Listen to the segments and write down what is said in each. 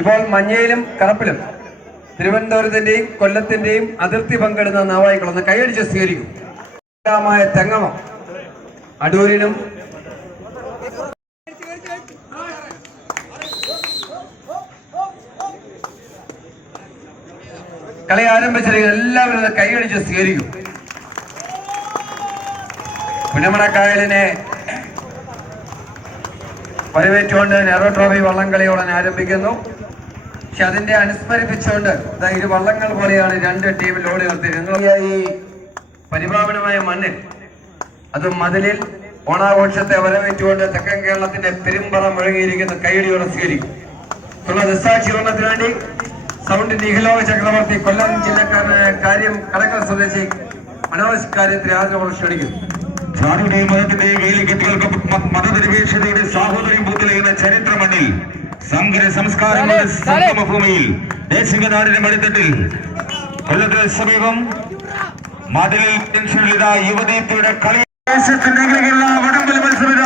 ഇപ്പോൾ മഞ്ഞയിലും കറപ്പിലും തിരുവനന്തപുരത്തിന്റെയും കൊല്ലത്തിന്റെയും അതിർത്തി പങ്കിടുന്ന നാവായിക്കുളന്ന് കൈയടിച്ച് സ്വീകരിക്കും. മായ തെങ്ങമ അടൂരിലും കളി ആരംഭിച്ചിരിക്കുന്ന എല്ലാവരും കൈയടിച്ച് സ്വീകരിക്കും. പുന്നമടക്കായലിനെ വരവേറ്റുകൊണ്ട് നെഹ്റു ട്രോഫി വള്ളംകളി ഉടൻ ആരംഭിക്കുന്നു. പക്ഷെ അതിന്റെ അനുസ്മരിപ്പിച്ചുകൊണ്ട് ഇത് വള്ളങ്ങൾ പോലെയാണ് രണ്ട് ടീമിൽ ഓടി നിർത്തിയത്. ഈ പരിപാവനമായ മണ്ണിൽ അതും മതിലിൽ ഓണാഘോഷത്തെ വരവേറ്റുകൊണ്ട് തെക്കൻ കേരളത്തിന്റെ പെരുമ്പറ മുഴങ്ങിയിരിക്കുന്ന കൈയടിയോടെ സ്വീകരിക്കും. വർണത്തിന് വേണ്ടി സൗണ്ട് നിഖിലോക ചക്രവർത്തി കൊല്ലം ജില്ലക്കാരനായ കാര്യം കടക്കൽ സ്വദേശി മനോജ് കാര്യത്തിൽ ആദ്യം ക്ഷണിക്കുന്നു. ജാതിയുടെയും മതത്തിന്റെയും മ- മതനിരപേക്ഷതയുടെ സാഹോദര്യം പൂത്തിലയുന്ന ചരിത്ര മണ്ണിൽ സങ്കര സംസ്കാരങ്ങളുടെ സംഗമഭൂമിയിൽ ദേശിക നാടിന്റെ മടിത്തട്ടിൽ. കൊല്ലത്തിന് സമീപം മതിലിൽ ടെൻഷനിലിത യുവദീപ്തിയുടെ കളി. ദേശത്തിന്റെ എങ്കിലുള്ള വടംവലി മത്സരം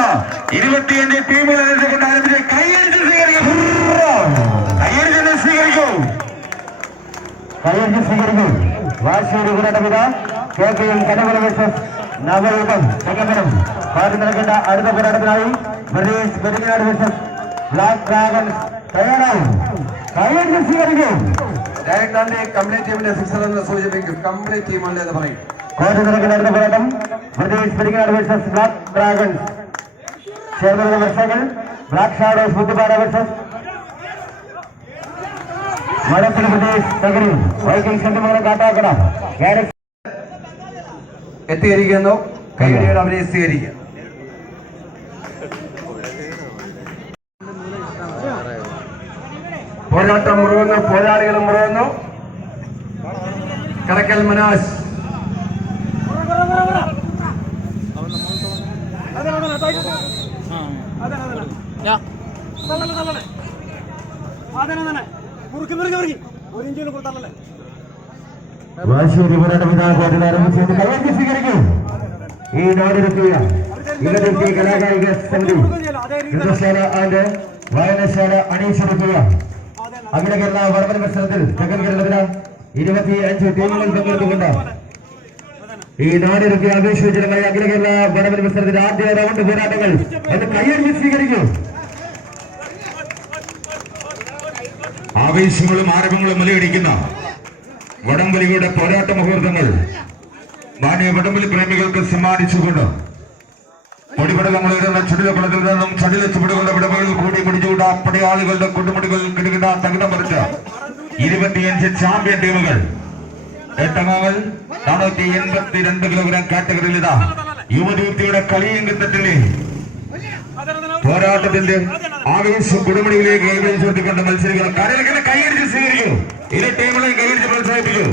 ഇരുപത്തിയഞ്ച് ടീമിൽ എതിർകൊണ്ട് ആരംഭിച്ച് കൈയടിച്ച് സ്വീകരിക്കും. കൈയടിച്ച് സ്വീകരിക്കൂ. കൈയടിച്ച് സ്വീകരിക്കും. വാശിയുടെ കൂടമിത കെ കെ എം കനകല വേഴ്സസ് നവരൂപം ചെങ്ങമരം പാടി നൽകേണ്ട അടുത്ത പോരാട്ടത്തിനായി ബ്രിട്ടീഷ് വെടിനാട് വേഴ്സസ് ബ്ലാക്ക് ഡ്രാഗൺ തയ്യാറാവും കൈയടിച്ച് സ്വീകരിക്കും ഡയറക്ടറിന്റെ കംപ്ലീറ്റ് ടീമിന്റെ സിക്സർ എന്ന് സൂചിപ്പിക്കും കംപ്ലീറ്റ് ടീം അല്ലേ എന്ന് പറയും കോട്ട നൽകേണ്ട അടുത്ത പോരാട്ടം British Peringad versus black dragons ചേർന്നുള്ള വർഷങ്ങൾ ബ്ലാക്ക് ഷാഡോസ് മുത്തുപാറ വേഴ്സസ് വടക്കൻ പ്രദേശ് നഗരി എത്തിയിരിക്കുന്നു. കൈയടിയുടെ അവരെ പോരാട്ടം മുറുകുന്നു പോരാളികൾ മുറുകുന്നു. കടക്കൽ മനാസ് ഇവിടുത്തെ കലാകായിക സമിതി നൃത്തശാല ആൻഡ് വായനശാല അണിയിച്ചെടുക്കുക. അഖില കേരള വടമൻ മത്സരത്തിൽ തെക്കൻ കേരളത്തിന് ഇരുപത്തി അഞ്ച് ടീമുകൾ പങ്കെടുത്തുകൊണ്ട് ഈ നാടിനൊക്കെ ആവേശോജ്വലമായ അഖില കേരള വടമൻ മത്സരത്തിന്റെ ആദ്യ റൗണ്ട് പോരാട്ടങ്ങൾ എന്ന് കൈയടിച്ച് സ്വീകരിക്കും. ആവേശങ്ങളും ആരവങ്ങളും മലയടിക്കുന്ന വടംവലിയുടെ പോരാട്ട മുഹൂർത്തങ്ങൾ. മാന്യ വടംവലി പ്രേമികൾക്ക് സമ്മാനിച്ചുകൊണ്ട് പൊടിപടലങ്ങൾ ഉയരുന്ന ചുടിലപ്പടത്തിൽ നിന്നും ചടില ചുവടുകളുടെ വിടവുകൾ കൂടി പിടിച്ചുകൂട പടയാളികളുടെ കൊടുമുടികൾ കിടുകിട തകിടം പറിച്ച ഇരുപത്തിയഞ്ച് ചാമ്പ്യൻ ടീമുകൾ എട്ടങ്ങാവൽ നാനൂറ്റി എൺപത്തിരണ്ട് കിലോഗ്രാം കാറ്റഗറിയിൽ ഇതാ യുവതീർത്തിയുടെ കളിയങ്കത്തട്ടിലെ പോരാട്ടത്തിന്റെ ആവേശം കൊടുമുടിയിലേക്ക് കൈവരിച്ചുകൊണ്ടിക്കൊണ്ട് മത്സരിക്കുന്ന കരയിലെ കൈയടിച്ച് സ്വീകരിക്കൂ ഇരു ടീമുകളെ കൈയടിച്ച് പ്രോത്സാഹിപ്പിക്കൂ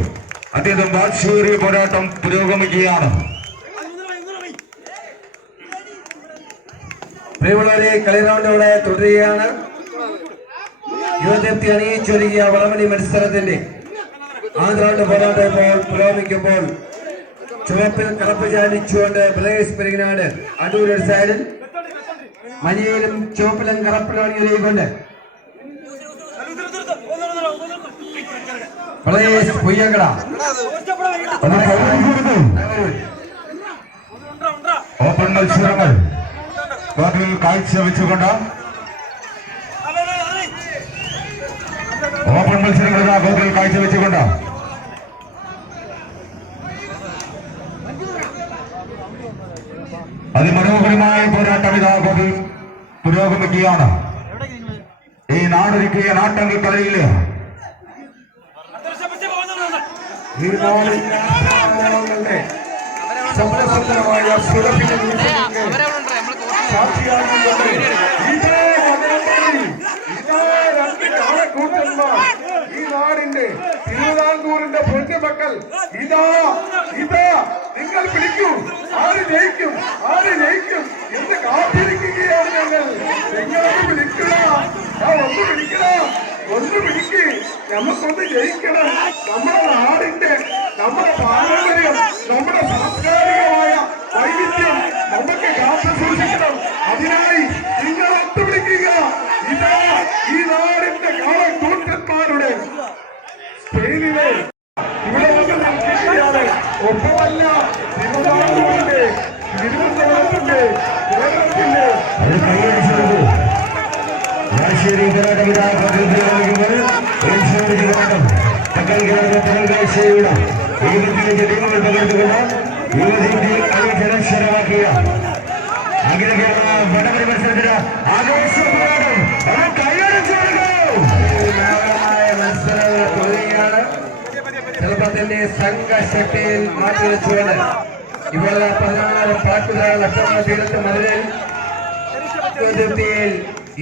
അദ്ദേഹം വാശിയേറിയ പോരാട്ടം പുരോഗമിക്കുകയാണ്. പ്രിയമുള്ളവരെ കളി റൗണ്ടോടെ തുടരുകയാണ്. യുവദീപ്തി അണിയിച്ചൊരുങ്ങിയ വളമണി മത്സരത്തിന്റെ ആന്ധ്രാണ്ട് പോരാട്ടപ്പോൾ പുരോഗമിക്കുമ്പോൾ ചുവപ്പിൽ കടപ്പ് ചാടിച്ചുകൊണ്ട് ബ്ലേസ് പെരുകിനാട് അടൂർ സൈഡിൽ മഞ്ഞയിലും ചുവപ്പിലും കൈയടിച്ച് കൊടുക്കൂ. ഓപ്പൺ മത്സരങ്ങൾ. കാഴ്ച കാഴ്ചവെച്ചുകൊണ്ട് ഇതാ കോർട്ടിൽ കാഴ്ചവെച്ചുകൊണ്ട്. അതിമനോഹരമായ പോരാട്ടം ഇതാ കോർട്ടിൽ പുരോഗമിക്കുകയാണ്. ഈ നാടൊരുക്കിയ നാട്ടങ്ങൾ കളിയിൽ ഈ സുരഭിന്റെ നിമിഷങ്ങൾക്ക് സാക്ഷിയാകുന്നുണ്ട്. ഇതേ മതത്തിൽ ഇതേ തിരുവിതാംകൂറിന്റെ പൊന്നു മക്കൾ ഇതാ ഇതാ നിങ്ങൾ വിളിക്കൂ ആര് ജയിക്കും ആര് ജയിക്കും എന്ന് കാത്തിരിക്കുകയാണ് ഞങ്ങൾ. നിങ്ങളൊന്ന് പിടിക്കണ ആ ഒന്ന് പിടിക്കണ ഒന്ന് വിളിക്ക് നമുക്കൊന്ന് ജയിക്കണം. നമ്മുടെ നാടിന്റെ നമ്മുടെ സാംസ്കാരികമായ വൈവിധ്യം നമുക്ക് കാത്തു സൂക്ഷിക്കണം അതിനായി നിങ്ങൾ ഒത്തുപിടിക്കുക ഇതാ ഈ നാടിന്റെ കാലം തെലങ്കാശയുള്ള ഇരുപത്തിയഞ്ച് ടീമുകൾ പങ്കെടുത്തുകൊണ്ട് യുവതി കളി ജനശ്വരമാക്കിയ അഖില കേരള വടകര മത്സരത്തിന് ആവേശം പോരാടും അത് കൈയടിച്ചു കൊടുക്കും മനോഹരമായ മത്സരങ്ങൾ തുടരുകയാണ്. ചെറുപ്പത്തിന്റെ സംഘശക്തിയിൽ മാറ്റിവെച്ചുകൊണ്ട് ഇപ്പോൾ പതിനാറ് പാട്ടുകാർ ലക്ഷണ തീരത്ത് മതിലിൽ.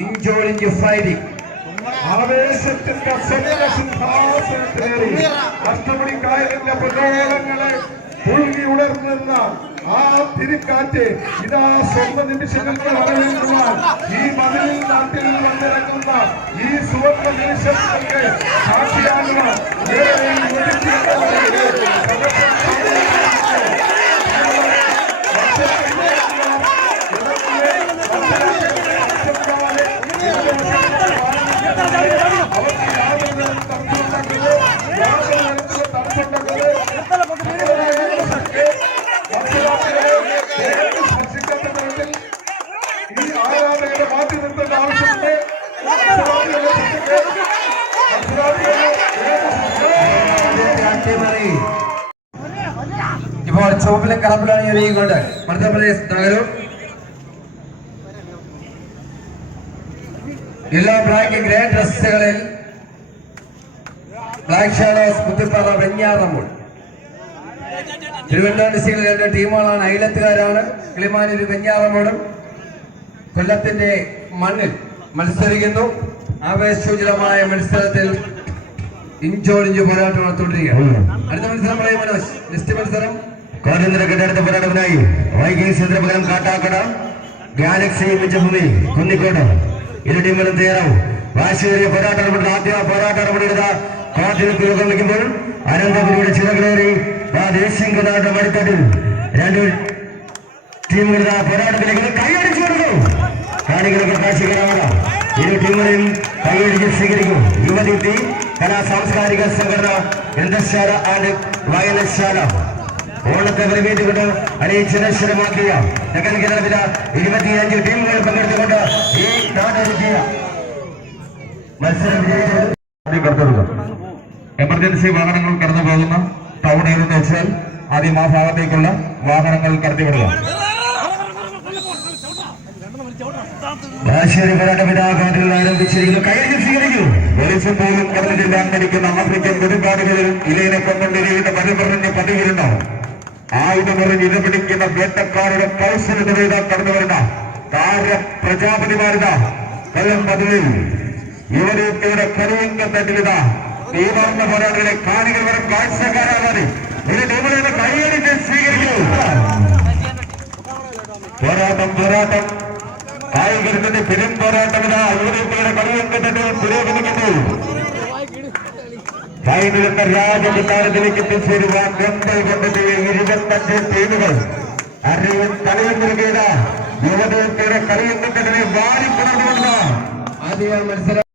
ഇഞ്ചോടിഞ്ച് ഫൈറ്റിംഗ് ആവേശത്തിന്റെ സിംഹാസനത്തിലേറി അഷ്ടമണിക്കായലിന്റെ പ്രലോഭനങ്ങളെ പുഴുങ്ങി ഉണർന്നിരുന്ന ആ തിരിക്കാറ്റ് ഇതാ സ്വന്തം നിമിഷങ്ങൾക്ക് വരവേൽക്കുവാൻ ഈ മതിലിൽ നാട്ടിൽ വന്നിറങ്ങുന്ന ഈ സുവർണ നിമിഷങ്ങൾക്ക് സാക്ഷിയാകുവാൻ ചുവപ്പിലും കറുപ്പിലാണ് എറിയുകൊണ്ട് മധ്യപ്രദേശ് നഗരം എല്ലാ ബ്ലാക്ക് ഗ്രേ ഡ്രസ്സുകളിൽ ബ്ലാക്ക് ഷാഡോസ് പുത്തിപ്പാറ വെഞ്ഞാറമ്മൂൾ തിരുവനന്തപുരം ഡിസ്ട്രിക്റ്റിലെ രണ്ട് ടീമുകളാണ്. അയലത്തുകാരാണ് കിളിമാനൂർ വെഞ്ഞാറമ്മൂടും കൊല്ലത്തിന്റെ മണ്ണിൽ മത്സരിക്കുന്നു. ആവേശോചിതമായ മത്സരത്തിൽ ഇഞ്ചോടിഞ്ച് പോരാട്ടം തുടരുകയാണ് അടുത്ത മത്സരം പറയും മനോജ്. ലിസ്റ്റ് മത്സരം. കോരന്തര കെട്ടിടത്തെ പോരാട്ടത്തിനായി വൈകിങ് ചന്ദ്രപകരം കാട്ടാക്കട ഗാലക്സി മിച്ചഭൂമി കുന്നിക്കോട്. ഇരു ടീമുകളും തയ്യാറാവും. വാശിയേറിയ പോരാട്ടം ആദ്യ പോരാട്ടം എടുത്ത കാത്തിരിപ്പ് യോഗം വയ്ക്കുമ്പോൾ അനന്തപുരിയുടെ ചിറകളേറി ആ ദേശീയ കഥാന്റെ മടിത്തട്ടിൽ രണ്ട് ടീമുകളുടെ പോരാട്ടത്തിലേക്ക് കൈയടിച്ചു കൊടുക്കും കാണികളൊക്കെ കാഴ്ചകരമാണ് ഇരു ടീമുകളെയും കൈയടിച്ച് സ്വീകരിക്കും. യുവദീപ്തി കലാ സാംസ്കാരിക സംഘടന ഗ്രന്ഥശാല ആൻഡ് വായനശാല. ഓണത്തെ വരവേറ്റുകൊണ്ട് തെക്കൻ കേരളത്തിലെ ഇരുപത്തിയഞ്ച് ടീമുകൾ പങ്കെടുത്തുകൊണ്ട് ഈ നാടൊരുക്കിയ മത്സരം എമർജൻസി വാഹനങ്ങൾ കടന്നു പോകുന്ന ടൗൺ ഏതെന്ന് വെച്ചാൽ ആദ്യം ആ ഭാഗത്തേക്കുള്ള വാഹനങ്ങൾ കടത്തിവിടുക. പോരാട്ട ആരംഭിച്ചിരിക്കുന്നു. സ്വീകരിക്കൂ വെളിച്ചം പോലും അന്നടിക്കുന്ന ആഫ്രിക്കൻ പുതുക്കാടുകളിൽ ഇലയിനെ കൊണ്ടുകൊണ്ടിരിക്കുന്ന പതിപറഞ്ഞ പതിവിരുന്ന ആയുധമെറിഞ്ഞ് ഇര പിടിക്കുന്ന വേട്ടക്കാരുടെ കൗശലതയുടെ കടന്നു വരുന്ന താര പ്രജാപതിമാരുത കൊല്ലം പതിവിൽ യുവതയുടെ കരിയങ്ക തട്ടിലിത തീവാർന്ന പോരാട്ടത്തിലെ കാണികൾ വരെ കാഴ്ചക്കാരാവാതെ ഒരു ടീമിനെ കൈയടിച്ച് സ്വീകരിക്കൂ പോരാട്ടം പോരാട്ടം കായികത്തിന്റെ പെരും പോരാട്ടം ഇതാ യുവതയുടെ കരിയങ്ക തട്ടിൽ പുരോഗമിക്കുന്നു ഫൈനൽ എന്ന രാജകൊട്ടാരത്തിലേക്ക് എത്തിച്ചേരുവാൻ ഗംഭ കൊണ്ടെത്തിയ ഇരുപത്തഞ്ച് ടീമുകൾ. അറിവും കളിയും നൽകിയത് യുവതയുടെ കളിയും തന്നെ ആദ്യ മത്സരം